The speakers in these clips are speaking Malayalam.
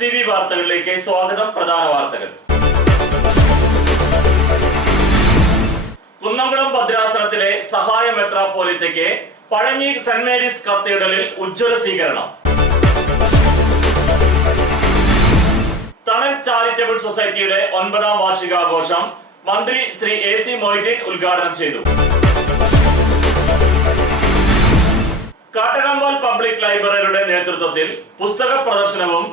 STV വാർത്തകളിലേക്ക് സ്വാഗതം. പ്രധാന വാർത്തകൾ. കുന്നംകുളം ഭദ്രാസനത്തിലെ സഹായ മെത്രാപ്പോലീത്തയ്ക്ക് പഴഞ്ഞി സെന്റ് മേരീസ് കത്തീഡ്രലിൽ ഉജ്ജ്വല സ്വീകരണം. തണൽ ചാരിറ്റബിൾ സൊസൈറ്റിയുടെ 9ാം വാർഷികാഘോഷം മന്ത്രി ശ്രീ AC മൊയ്തീൻ ഉദ്ഘാടനം ചെയ്തു. കാട്ടകമ്പാൽ പബ്ലിക് ലൈബ്രറിയുടെ നേതൃത്വത്തിൽ പുസ്തക പ്രദർശനവും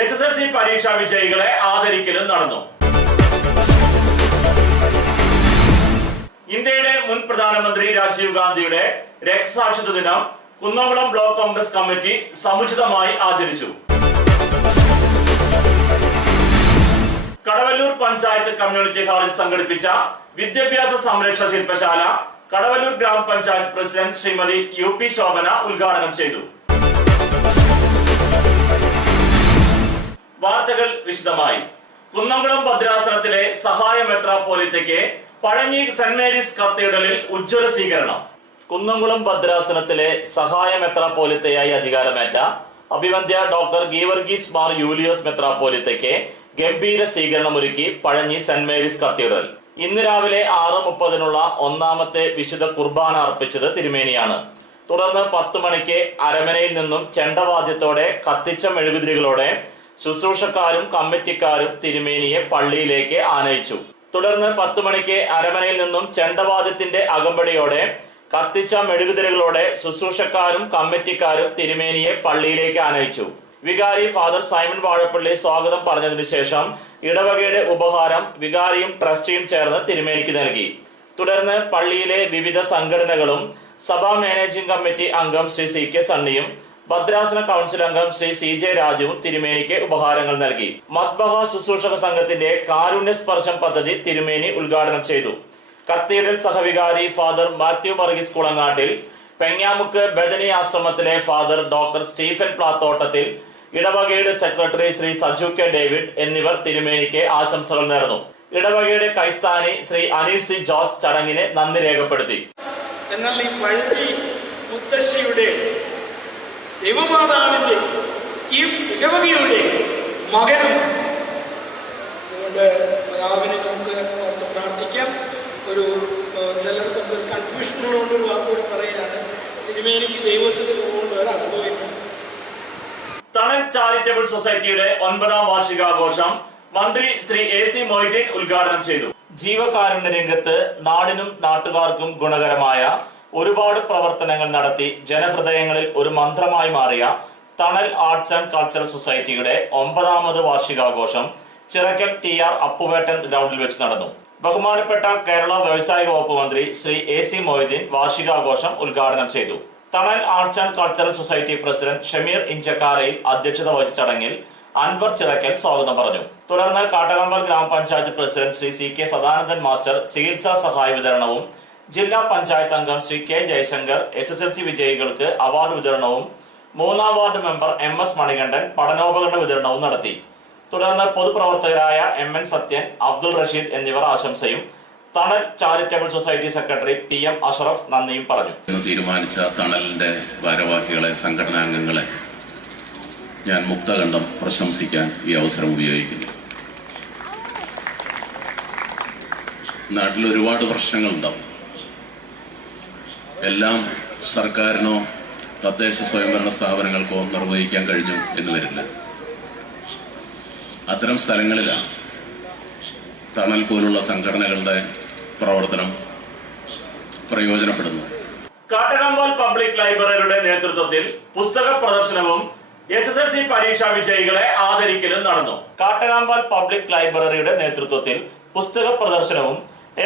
SSLC പരീക്ഷാ വിജയികളെ ആദരിക്കലും നടന്നു. ഇന്ത്യയുടെ മുൻ പ്രധാനമന്ത്രി രാജീവ് ഗാന്ധിയുടെ രക്തസാക്ഷിത്വ ദിനം കുന്നംകുളം ബ്ലോക്ക് കോൺഗ്രസ് കമ്മിറ്റി സമുചിതമായി ആചരിച്ചു. കടവല്ലൂർ പഞ്ചായത്ത് കമ്മ്യൂണിറ്റി ഹാളിൽ സംഘടിപ്പിച്ച വിദ്യാഭ്യാസ സംരക്ഷണ ശില്പശാല കടവല്ലൂർ ഗ്രാമപഞ്ചായത്ത് പ്രസിഡന്റ് ശ്രീമതി UP ശോഭന ഉദ്ഘാടനം ചെയ്തു. വാർത്തകൾ വിശദമായി. കുന്നംകുളം ഭദ്രാസനത്തിലെ സഹായ മെത്രാപ്പോലീത്തയ്ക്ക് പഴഞ്ഞി സെന്റ് മേരീസ് കത്തീഡ്രലിൽ ഉജ്ജ്വല സ്വീകരണം. കുന്നംകുളം ഭദ്രാസനത്തിലെ സഹായ മെത്രാപ്പോലീത്തയായി അധികാരമേറ്റ അഭിവന്ദ്യ ഡോക്ടർ ഗീവർഗീസ് മാർ യൂലിയോസ് മെത്രാപ്പോലീത്തയ്ക്ക് ഗംഭീര സ്വീകരണമൊരുക്കി പഴഞ്ഞി സെന്റ് മേരീസ് കത്തീഡ്രൽ. ഇന്ന് രാവിലെ 6:30 ഒന്നാമത്തെ വിശുദ്ധ കുർബാന അർപ്പിച്ചത് തിരുമേനിയാണ്. തുടർന്ന് 10 മണിക്ക് അരമനയിൽ നിന്നും ചെണ്ടവാദ്യത്തോടെ കത്തിച്ച മെഴുകുതിരികളോടെ ശുശ്രൂഷക്കാരും കമ്മിറ്റിക്കാരും തിരുമേനിയെ പള്ളിയിലേക്ക് ആനയിച്ചു. തുടർന്ന് 10 മണിക്ക് അരമനയിൽ നിന്നും ചെണ്ടവാദ്യത്തിന്റെ അകമ്പടിയോടെ കത്തിച്ച മെഴുകുതിരികളോടെ ശുശ്രൂഷക്കാരും കമ്മിറ്റിക്കാരും തിരുമേനിയെ പള്ളിയിലേക്ക് ആനയിച്ചു. വികാരി ഫാദർ സൈമൺ വാഴപ്പള്ളി സ്വാഗതം പറഞ്ഞതിനു ശേഷം ഇടവകയുടെ ഉപഹാരം വികാരിയും ട്രസ്റ്റിയും ചേർന്ന് തിരുമേനിക്ക് നൽകി. തുടർന്ന് പള്ളിയിലെ വിവിധ സംഘടനകളും സഭാ മാനേജിംഗ് കമ്മിറ്റി അംഗം ശ്രീ CK സണ്ണിയും ഭദ്രാസന കൗൺസിൽ അംഗം ശ്രീ CJ രാജുവും തിരുമേനിക്ക് ഉപഹാരങ്ങൾ നൽകി. മത്ബഹ ശുശ്രൂഷക സംഘത്തിന്റെ കാരുണ്യ സ്പർശം പദ്ധതി തിരുമേനി ഉദ്ഘാടനം ചെയ്തു. കത്തീഡ്രൽ സഹവികാരി ഫാദർ മാത്യു വർഗീസ് കുളങ്ങാട്ടിൽ, പെങ്ങാമുക്ക് ബദനി ആശ്രമത്തിലെ ഫാദർ ഡോക്ടർ സ്റ്റീഫൻ പ്ലാത്തോട്ടത്തിൽ, ഇടവകയുടെ secretary Shri Saju K David എന്നിവർ തിരുമേനിക്ക് ആശംസകൾ നേർന്നു. ഇടവകയുടെ കൈസ്ഥാനി ശ്രീ അനിൽ C ജോർജ് ചടങ്ങിന് നന്ദി രേഖപ്പെടുത്തി. എന്നാൽ ഈ പഴഞ്ഞി മുത്തശ്ശിയുടെ ദൈവമാതാവിന്റെ ഈ ഇടവകയുടെ മകനും അതുകൊണ്ട് മാതാവിനെ നമുക്ക് പ്രാർത്ഥിക്കാം. ഒരു ചിലർക്കൊക്കെ കൺഫ്യൂഷനുള്ളതുകൊണ്ട് ഒരു വാക്കുകൂടി പറയുകയാണ്. തിരുമേനിക്ക് ദൈവത്തിന്റെ കൊണ്ട് ഒരു അസുഖമില്ല. തണൽ ചാരിറ്റബിൾ സൊസൈറ്റിയുടെ 9ാം വാർഷികാഘോഷം മന്ത്രി ശ്രീ AC മൊയ്തീൻ ഉദ്ഘാടനം ചെയ്തു. ജീവകാരുണ്യ രംഗത്ത് നാടിനും നാട്ടുകാർക്കും ഗുണകരമായ ഒരുപാട് പ്രവർത്തനങ്ങൾ നടത്തി ജനഹൃദയങ്ങളിൽ ഒരു മന്ത്രമായി മാറിയ തണൽ ആർട്സ് ആൻഡ് കൾച്ചറൽ സൊസൈറ്റിയുടെ 9ാമത് വാർഷികാഘോഷം ചിറക്കൽ TR അപ്പുവേട്ടൻ ഗ്രൗണ്ടിൽ വെച്ച് നടന്നു. ബഹുമാനപ്പെട്ട കേരള വ്യവസായ വകുപ്പ് മന്ത്രി ശ്രീ AC മൊയ്തീൻ വാർഷികാഘോഷം ഉദ്ഘാടനം ചെയ്തു. Thanal arts and cultural society president Shameer ഇഞ്ചക്കാരയിൽ അധ്യക്ഷത വഹിച്ച ചടങ്ങിൽ അൻവർ ചിറക്കൽ സ്വാഗതം പറഞ്ഞു. തുടർന്ന് കാട്ടകമ്പാൽ ഗ്രാമപഞ്ചായത്ത് president Shri CK Sadanandan master ചികിത്സാ സഹായ വിതരണവും, ജില്ലാ പഞ്ചായത്ത് അംഗം ശ്രീ K ജയശങ്കർ SSLC വിജയികൾക്ക് അവാർഡ് വിതരണവും, 3ാം വാർഡ് മെമ്പർ MS മണികണ്ഠൻ പഠനോപകരണ വിതരണവും നടത്തി. തുടർന്ന് പൊതുപ്രവർത്തകരായ MN സത്യൻ, അബ്ദുൾ റഷീദ് എന്നിവർ ആശംസയും, തണൽ charitable society secretary PM Ashraf നന്ദിയും പറഞ്ഞു. തീരുമാനിച്ച തണലിന്റെ ഭാരവാഹികളെ, സംഘടനാംഗങ്ങളെ ഞാൻ മുക്തകണ്ഠം പ്രശംസിക്കാൻ ഈ അവസരം ഉപയോഗിക്കുന്നു. നാട്ടിൽ ഒരുപാട് പ്രശ്നങ്ങളുണ്ടാവും. എല്ലാം സർക്കാരിനോ തദ്ദേശ സ്വയംഭരണ സ്ഥാപനങ്ങൾക്കോ നിർവഹിക്കാൻ കഴിഞ്ഞു എന്ന് വരില്ല. അത്തരം സ്ഥലങ്ങളിലാണ് തണൽ പോലുള്ള സംഘടനകളുടെ പ്രവർത്തനം പ്രയോജനപ്പെടുന്നു. കാട്ടകമ്പാൽ പബ്ലിക് ലൈബ്രറിയുടെ നേതൃത്വത്തിൽ പുസ്തക പ്രദർശനവും SSLC പരീക്ഷാ വിജയികളെ ആദരിക്കലും നടന്നു. കാട്ടകമ്പാൽ പബ്ലിക് ലൈബ്രറിയുടെ നേതൃത്വത്തിൽ പുസ്തക പ്രദർശനവും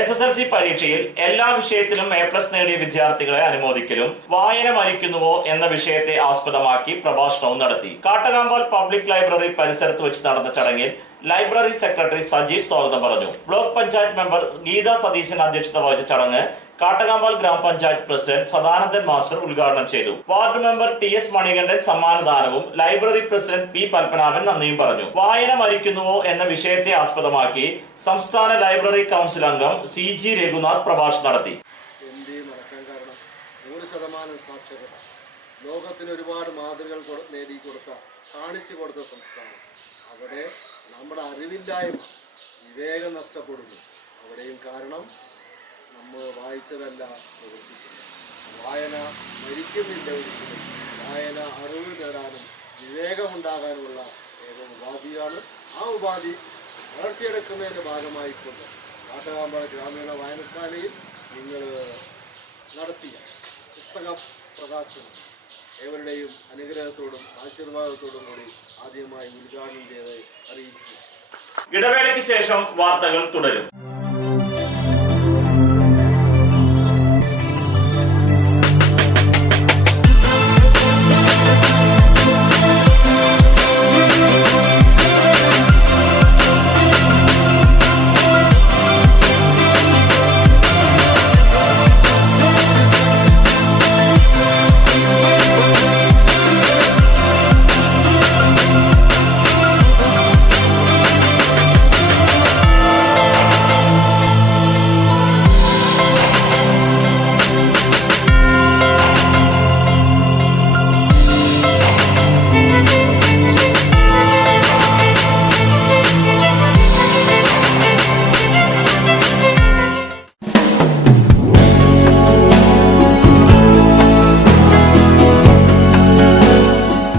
SSLC പരീക്ഷയിൽ എല്ലാ വിഷയത്തിലും A+ നേടിയ വിദ്യാർത്ഥികളെ അനുമോദിക്കലും, വായന മരിക്കുന്നുവോ എന്ന വിഷയത്തെ ആസ്പദമാക്കി പ്രഭാഷണവും നടത്തി. കാട്ടകമ്പാൽ പബ്ലിക് ലൈബ്രറി പരിസരത്ത് വെച്ച് നടന്ന ചടങ്ങിൽ ലൈബ്രറി സെക്രട്ടറി സജീഷ് സ്വാഗതം പറഞ്ഞു. ബ്ലോക്ക് പഞ്ചായത്ത് മെമ്പർ ഗീത സതീശൻ അധ്യക്ഷത വഹിച്ച ചടങ്ങ് കാട്ടകമ്പാൽ ഗ്രാമപഞ്ചായത്ത് പ്രസിഡന്റ് സദാനന്ദൻ മാസ്റ്റർ ഉദ്ഘാടനം ചെയ്തു. വാർഡ് മെമ്പർ TS മണികണ്ഠൻ സമ്മാനദാനവും ലൈബ്രറി പ്രസിഡന്റ് P പത്മനാഭൻ നന്ദിയും പറഞ്ഞു. വായന മരിക്കുന്നുവോ എന്ന വിഷയത്തെ ആസ്പദമാക്കി സംസ്ഥാന ലൈബ്രറി കൗൺസിൽ അംഗം CG രഘുനാഥ് പ്രഭാഷണം നടത്തി. ലോകത്തിന് ഒരുപാട് മാതൃകകൾ നേടിക്കൊടുത്ത കാണിച്ചു കൊടുത്ത സംസ്ഥാനം. അവിടെ നമ്മുടെ അറിവില്ലായ്മ, വിവേകം നഷ്ടപ്പെടുന്നു. അവിടെയും കാരണം നമ്മൾ വായിച്ചതല്ല പ്രവർത്തിക്കുന്നത്. വായന മരിക്കുന്നില്ല ഒരിക്കലും. വായന അറിവ് നേടാനും വിവേകമുണ്ടാകാനുമുള്ള ഏക ഉപാധിയാണ്. ആ ഉപാധി വളർത്തിയെടുക്കുന്നതിൻ്റെ ഭാഗമായിക്കൊണ്ട് കാട്ടകാമ്പാട് ഗ്രാമീണ വായനശാലയിൽ നിങ്ങൾ നടത്തിയ പുസ്തക പ്രകാശനം ഏവരുടെയും അനുഗ്രഹത്തോടും ആശീർവാദത്തോടും കൂടി ആദ്യമായി ഉദ്ഘാടനം ചെയ്ത് അറിയിക്കുന്നു. ഇടവേളയ്ക്ക് ശേഷം വാർത്തകൾ തുടരും.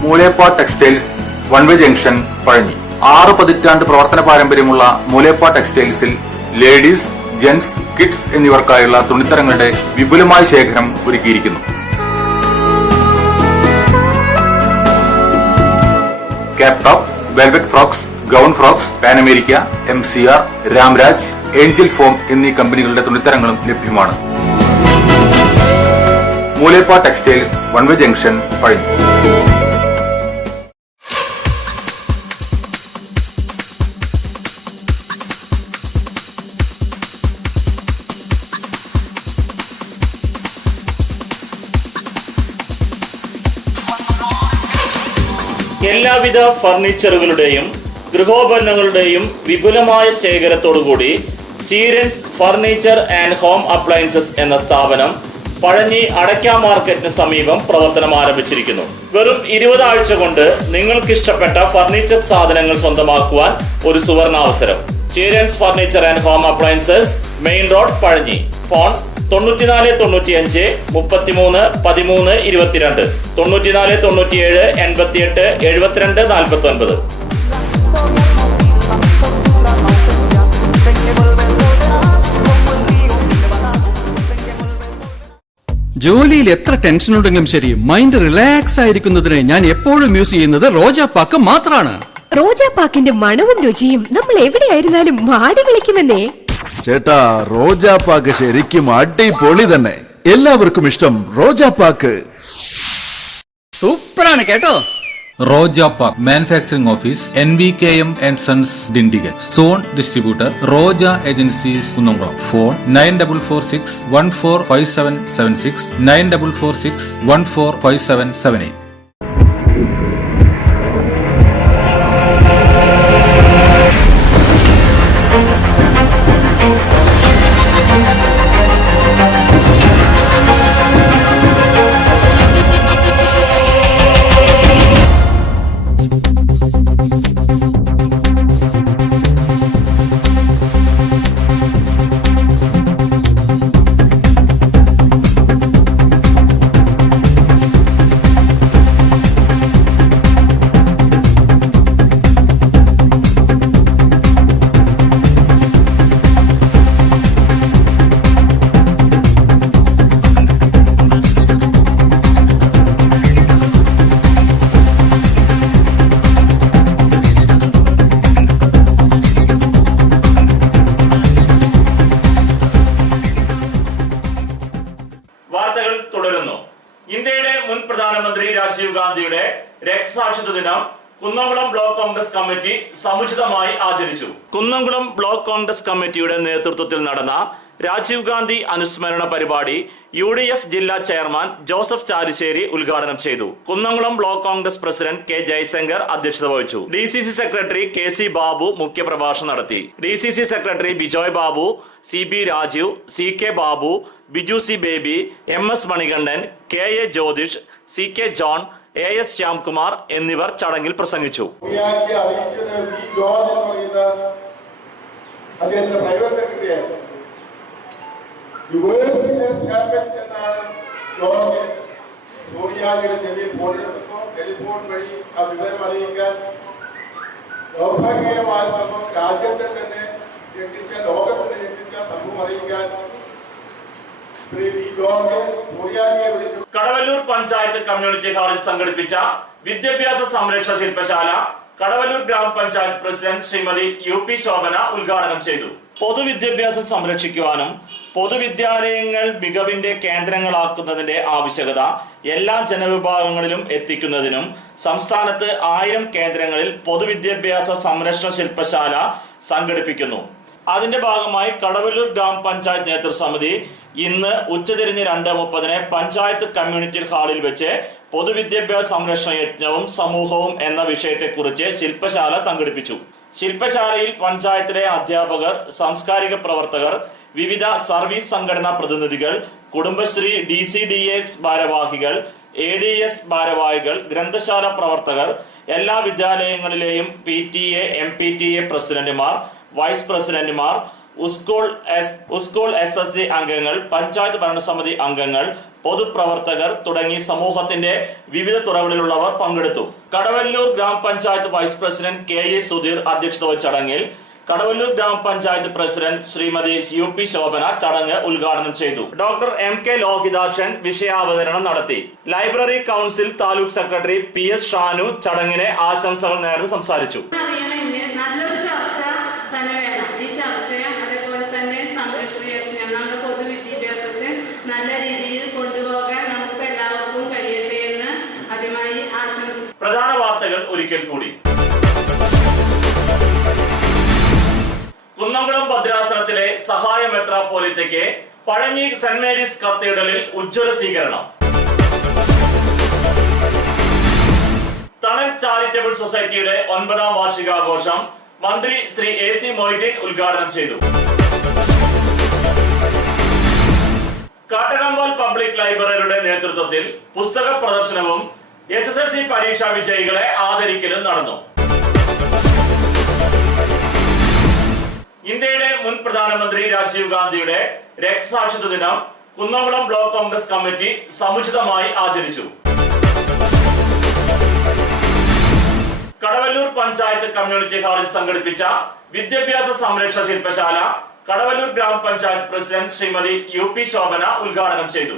മൂലേപ്പാ ടെക്സ്റ്റൈൽസ് വൺവേ ജംഗ്ഷൻ പഴഞ്ഞി. 6 പതിറ്റാണ്ട് പ്രവർത്തന പാരമ്പര്യമുള്ള മൂലേപ്പാ ടെക്സ്റ്റൈൽസിൽ ലേഡീസ്, ജെന്റ്സ്, കിഡ്സ് എന്നിവർക്കായുള്ള തുണിത്തരങ്ങളുടെ വിപുലമായ ശേഖരം ഒരുക്കിയിരിക്കുന്നു. Cap top, velvet frocks, gown frocks, pan America, MCR, Ramraj, Angel form എന്നീ കമ്പനികളുടെ തുണിത്തരങ്ങളും ലഭ്യമാണ്. മൂലേപ്പാ ടെക്സ്റ്റൈൽസ് വൺവേ ജംഗ്ഷൻ പഴഞ്ഞി. എല്ലാവിധ ഫർണിച്ചറുകളുടെയും ഗൃഹോപകരണങ്ങളുടെയും വിപുലമായ ശേഖരത്തോടുകൂടി ചീരൻസ് ഫർണിച്ചർ ആൻഡ് ഹോം അപ്ലയൻസസ് എന്ന സ്ഥാപനം പഴഞ്ഞി അടയ്ക്ക മാർക്കറ്റിന് സമീപം പ്രവർത്തനം ആരംഭിച്ചിരിക്കുന്നു. വെറും 20 ആഴ്ച കൊണ്ട് നിങ്ങൾക്കിഷ്ടപ്പെട്ട ഫർണിച്ചർ സാധനങ്ങൾ സ്വന്തമാക്കുവാൻ ഒരു സുവർണാവസരം. Cheerans furniture and home appliances, main road, Pazhanji. Phone 94 95 33 13 22, 94 97 88 72 49. ജോലിയിൽ എത്ര ടെൻഷൻ ഉണ്ടെങ്കിലും ശരി, മൈൻഡ് റിലാക്സ് ആയിരിക്കുന്നതിന് ഞാൻ എപ്പോഴും യൂസ് ചെയ്യുന്നത് റോജാപ്പാക്ക് മാത്രമാണ്. റോജാപ്പാക്കിന്റെ മണവും രുചിയും നമ്മൾ എവിടെയായിരുന്നാലും മാടി വിളിക്കുമെന്നേ. ചേട്ടാ, റോജാപ്പാക്ക് ശരിക്കും അടിപൊളി തന്നെ. എല്ലാവർക്കും ഇഷ്ടം റോജാപ്പാക്ക്. സൂപ്പറാണ് കേട്ടോ. Rojapakku manufacturing office, NVKM and Sons, Dindigul. Zone distributor Roja Agencies, Kunnamkulam. Phone 9446 145776, 9446 145778. ഇന്ത്യയുടെ മുൻ പ്രധാനമന്ത്രി രാജീവ് ഗാന്ധിയുടെ രക്തസാക്ഷിത്വ ദിനം കുന്നംകുളം ബ്ലോക്ക് കോൺഗ്രസ് കമ്മിറ്റി സമുചിതമായി ആചരിച്ചു. കുന്നംകുളം ബ്ലോക്ക് കോൺഗ്രസ് കമ്മിറ്റിയുടെ നേതൃത്വത്തിൽ നടന്ന രാജീവ് ഗാന്ധി അനുസ്മരണ പരിപാടി UDF ജില്ലാ ചെയർമാൻ ജോസഫ് ചാലിശ്ശേരി ഉദ്ഘാടനം ചെയ്തു. Kunnamkulam block Congress president K. Jayasankar അധ്യക്ഷത വഹിച്ചു. DCC സെക്രട്ടറി KC ബാബു മുഖ്യപ്രഭാഷണം നടത്തി. DCC secretary Bijoy Babu, CB Rajeev, CK Babu, Biju C. Baby, MS Manikandan, KA Jyothish, CK John, AS Shyamkumar എന്നിവർ ചടങ്ങിൽ പ്രസംഗിച്ചു. അദ്ദേഹത്തിന്റെ പ്രൈവറ്റ് സെക്രട്ടറി ആയിരുന്നു. സോണിയാജിയുടെ ചെവിയിൽ ഫോണെടുത്തപ്പോൾ ടെലിഫോൺ വഴി ആ വിവരം അറിയിക്കാൻ ദൗർഭാഗ്യകരമായ സംഭവം രാജ്യത്തെ തന്നെ ഞെട്ടിച്ച, ലോകത്തെ ഞെട്ടിച്ച സംഭവം അറിയിക്കാൻ കടവല്ലൂർ പഞ്ചായത്ത് കമ്മ്യൂണിറ്റി ഹാളിൽ സംഘടിപ്പിച്ച വിദ്യാഭ്യാസ സംരക്ഷണ ശില്പശാല കടവല്ലൂർ ഗ്രാമപഞ്ചായത്ത് പ്രസിഡന്റ് ശ്രീമതി UP ശോഭന ഉദ്ഘാടനം ചെയ്തു. പൊതുവിദ്യാഭ്യാസം സംരക്ഷിക്കുവാനും പൊതുവിദ്യാലയങ്ങൾ മികവിന്റെ കേന്ദ്രങ്ങളാക്കുന്നതിന്റെ ആവശ്യകത എല്ലാ ജനവിഭാഗങ്ങളിലും എത്തിക്കുന്നതിനും സംസ്ഥാനത്ത് 1000 കേന്ദ്രങ്ങളിൽ പൊതുവിദ്യാഭ്യാസ സംരക്ഷണ ശില്പശാല സംഘടിപ്പിക്കുന്നു. അതിന്റെ ഭാഗമായി കടവല്ലൂർ ഗ്രാമപഞ്ചായത്ത് നേതൃസമിതി ഇന്ന് ഉച്ചതിരിഞ്ഞ് 2:30 പഞ്ചായത്ത് കമ്മ്യൂണിറ്റി ഹാളിൽ വെച്ച് പൊതുവിദ്യാഭ്യാസ സംരക്ഷണ യജ്ഞവും സമൂഹവും എന്ന വിഷയത്തെക്കുറിച്ച് ശില്പശാല സംഘടിപ്പിച്ചു. ശില്പശാലയിൽ പഞ്ചായത്തിലെ അധ്യാപകർ, സാംസ്കാരിക പ്രവർത്തകർ, വിവിധ സർവീസ് സംഘടനാ പ്രതിനിധികൾ, കുടുംബശ്രീ DCDS ഭാരവാഹികൾ, ADS ഭാരവാഹികൾ, ഗ്രന്ഥശാല പ്രവർത്തകർ, എല്ലാ വിദ്യാലയങ്ങളിലെയും PTA, MPTA പ്രസിഡന്റുമാർ, വൈസ് പ്രസിഡന്റുമാർ, സ്കൂൾ SSG അംഗങ്ങൾ, പഞ്ചായത്ത് ഭരണസമിതി അംഗങ്ങൾ, പൊതുപ്രവർത്തകർ തുടങ്ങി സമൂഹത്തിന്റെ വിവിധ തുറകളിലുള്ളവർ പങ്കെടുത്തു. കടവല്ലൂർ ഗ്രാമപഞ്ചായത്ത് വൈസ് പ്രസിഡന്റ് KA സുധീർ അധ്യക്ഷത വഹിച്ച ചടങ്ങിൽ കടവല്ലൂർ ഗ്രാമപഞ്ചായത്ത് പ്രസിഡന്റ് ശ്രീമതി UP ശോഭന ചടങ്ങ് ഉദ്ഘാടനം ചെയ്തു. ഡോക്ടർ MK ലോഹിതാക്ഷൻ വിഷയാവതരണം നടത്തി. Library council taluk secretary PS Shanu ചടങ്ങിന് ആശംസകൾ നേർന്ന് സംസാരിച്ചു. നല്ലൊരു ചർച്ച തന്നെ വേണം. ഈ ചർച്ചയും അതേപോലെ തന്നെ സംരക്ഷണ യജ്ഞം നമ്മുടെ പൊതുവിദ്യാഭ്യാസത്തെ നല്ല രീതിയിൽ കൊണ്ടുപോകാൻ നമുക്ക് എല്ലാവർക്കും കഴിയട്ടെ എന്ന് ആദ്യമായി ആശംസിച്ചു. പ്രധാന വാർത്തകൾ ഒരിക്കൽ കൂടി. കുന്നംകുളം ഭദ്രാസനത്തിലെ സഹായ മെത്രാപ്പോലീത്തയ്ക്ക് പഴഞ്ഞി സെന്റ് മേരീസ് കത്തീഡ്രലിൽ ഉജ്ജ്വല സ്വീകരണം. തണൽ ചാരിറ്റബിൾ സൊസൈറ്റിയുടെ 9ാം വാർഷികാഘോഷം മന്ത്രി ശ്രീ AC മൊയ്തീൻ ഉദ്ഘാടനം ചെയ്തു. കാട്ടകമ്പാൽ പബ്ലിക് ലൈബ്രറിയുടെ നേതൃത്വത്തിൽ പുസ്തക പ്രദർശനവും SSLC പരീക്ഷാ വിജയികളെ ആദരിക്കലും നടന്നു. ഇന്ത്യയുടെ മുൻ പ്രധാനമന്ത്രി രാജീവ് ഗാന്ധിയുടെ രക്തസാക്ഷിത്വ ദിനം കുന്നംകുളം ബ്ലോക്ക് കോൺഗ്രസ് കമ്മിറ്റി സമുചിതമായി ആചരിച്ചു. കടവല്ലൂർ പഞ്ചായത്ത് കമ്മ്യൂണിറ്റി ഹാളിൽ സംഘടിപ്പിച്ച വിദ്യാഭ്യാസ സംരക്ഷണ ശില്പശാല കടവല്ലൂർ ഗ്രാമപഞ്ചായത്ത് പ്രസിഡന്റ് ശ്രീമതി UP ശോഭന ഉദ്ഘാടനം ചെയ്തു.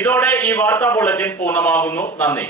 ഇതോടെ ഈ വാർത്താ ബുള്ളറ്റിൻ പൂർണ്ണമാകുന്നു. നന്ദി.